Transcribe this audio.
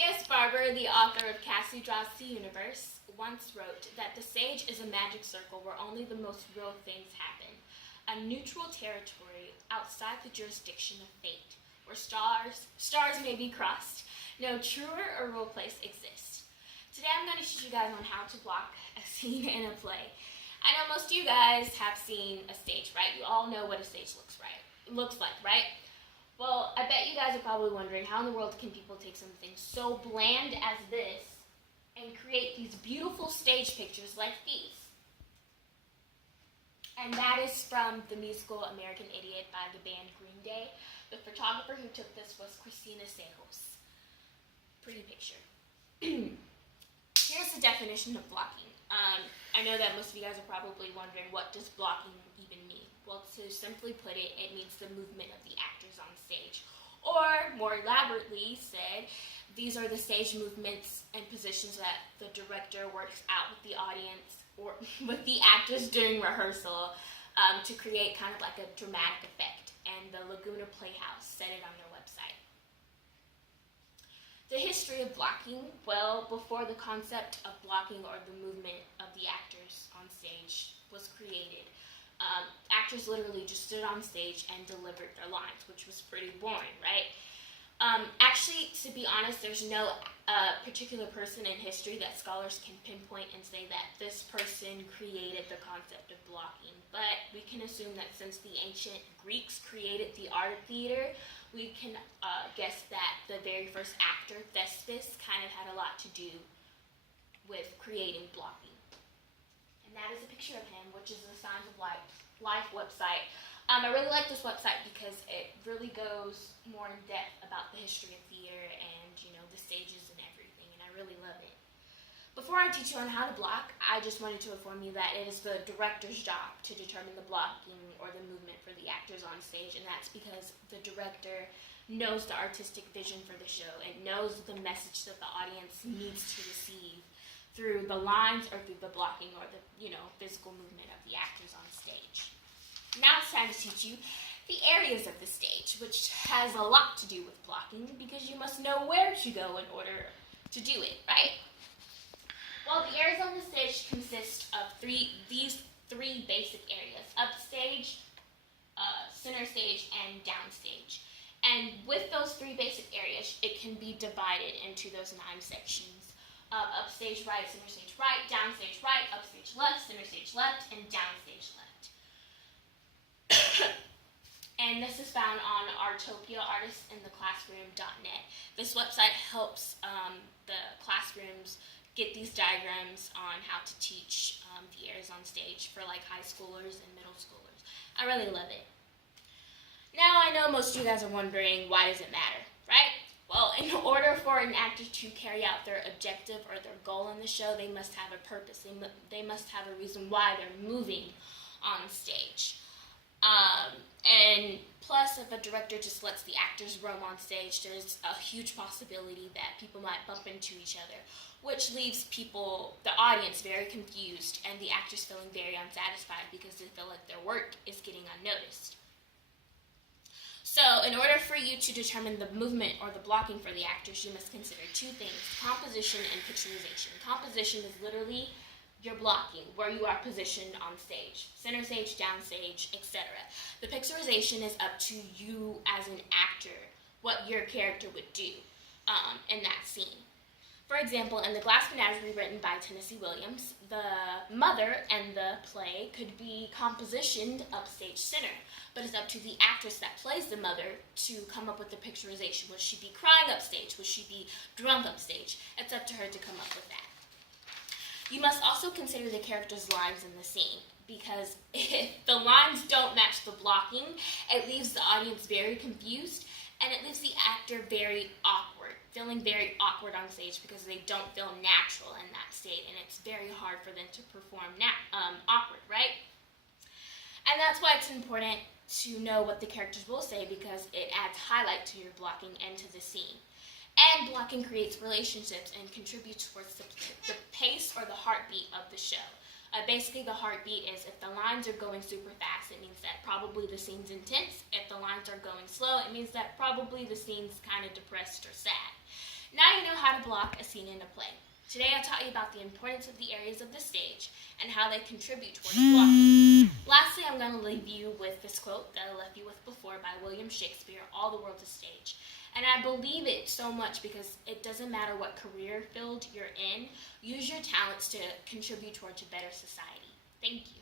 C.S. Barber, the author of Cassie Draws the Universe, once wrote that the stage is a magic circle where only the most real things happen, a neutral territory outside the jurisdiction of fate, where stars may be crossed. No truer or real place exists. Today I'm going to teach you guys on how to block a scene in a play. I know most of you guys have seen a stage, right? You all know what a stage looks like, right? Well, I bet you guys are probably wondering, how in the world can people take something so bland as this and create these beautiful stage pictures like these? And that is from the musical American Idiot by the band Green Day. The photographer who took this was Christina Sejos. Pretty picture. Here's the definition of blocking. I know that most of you guys are probably wondering, what does blocking even mean? Well, to simply put it, it means the movement of the actors on stage. Or, more elaborately said, these are the stage movements and positions that the director works out with the audience or with the actors during rehearsal to create kind of like a dramatic effect. And the Laguna Playhouse said it on their website. The history of blocking, well, before the concept of blocking or the movement of the actors on stage was created, actors literally just stood on stage and delivered their lines, which was pretty boring, right? Actually, to be honest, there's no particular person in history that scholars can pinpoint and say that this person created the concept of blocking. But we can assume that since the ancient Greeks created the art of theater, we can guess that the very first actor, Thespis, kind of had a lot to do with creating blocking. And that is a picture of him, which is the Signs of Life website. I really like this website because it really goes more in depth about the history of theater and, the stages and everything, and I really love it. Before I teach you on how to block, I just wanted to inform you that it is the director's job to determine the blocking or the movement for the actors on stage, and that's because the director knows the artistic vision for the show and knows the message that the audience needs to receive through the lines or through the blocking or the, physical movement of the actors on stage. Now it's time to teach you the areas of the stage, which has a lot to do with blocking because you must know where to go in order to do it, right? Well, the areas on the stage consist of these three basic areas: upstage, center stage, and downstage. And with those three basic areas, it can be divided into those 9 sections. Upstage right, center stage right, downstage right, upstage left, center stage left, and downstage left. And this is found on artopiaartistintheclassroom.net. This website helps the classrooms get these diagrams on how to teach the areas on stage for like high schoolers and middle schoolers. I really love it. Now I know most of you guys are wondering, why does it matter, right? Well, in order for an actor to carry out their objective or their goal in the show, they must have a purpose. They must have a reason why they're moving on stage. And plus, if a director just lets the actors roam on stage, there's a huge possibility that people might bump into each other, which leaves the audience, very confused, and the actors feeling very unsatisfied because they feel like their work is getting unnoticed. So, in order for you to determine the movement or the blocking for the actors, you must consider 2 things: composition and picturization. Composition is literally your blocking, where you are positioned on stage, center stage, down stage, etc. The picturization is up to you as an actor, what your character would do in that scene. For example, in The Glass Menagerie, written by Tennessee Williams, the mother in the play could be compositioned upstage center, but it's up to the actress that plays the mother to come up with the picturization. Would she be crying upstage? Would she be drunk upstage? It's up to her to come up with that. You must also consider the character's lines in the scene, because if the lines don't match the blocking, it leaves the audience very confused, and it leaves the actor very awkward, feeling very awkward on stage because they don't feel natural in that state, and it's very hard for them to perform awkward, right? And that's why it's important to know what the characters will say, because it adds highlight to your blocking and to the scene. And blocking creates relationships and contributes towards the pace or the heartbeat of the show. Basically, the heartbeat is, if the lines are going super fast, it means that probably the scene's intense. If the lines are going slow, it means that probably the scene's kind of depressed or sad. Now you know how to block a scene in a play. Today I taught you about the importance of the areas of the stage and how they contribute towards blocking. Lastly, I'm going to leave you with this quote that I left you with before by William Shakespeare, "All the world's a stage." And I believe it so much because it doesn't matter what career field you're in, use your talents to contribute towards a better society. Thank you.